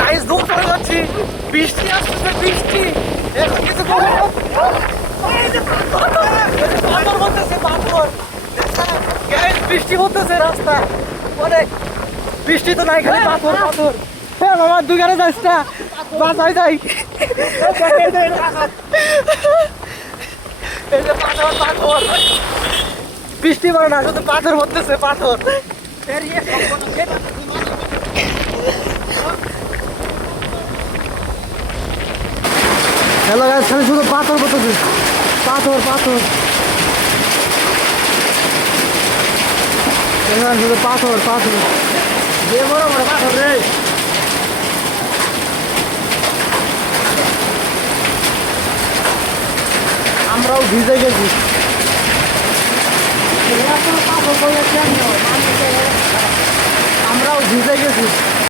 Guys দৌড় চলে যাচ্ছি, বৃষ্টি আসতেছে, বৃষ্টি এখন কিছু করবো। পাথর বলতেছে, পাথর গাইস, বৃষ্টি বলতেছে রাস্তা অনেক, বৃষ্টি তো নাই, খালি পাথর পাথর। হ্যাঁ মামা দোকানে যাস না, বাসায় যাই। এই যে পাথর পাথর, বৃষ্টি পড়ে না, শুধু পাথর পড়তেছে, পাথর। হ্যালো গাইস, খালি শুধু পাথর পড়তেছে, পাথর পাথর, এখানে শুধু পাথর পাথর, যে বড় বড় পাথর রে। আমরাও ভিজে গেছি, আমরাও ভিজে গেছি।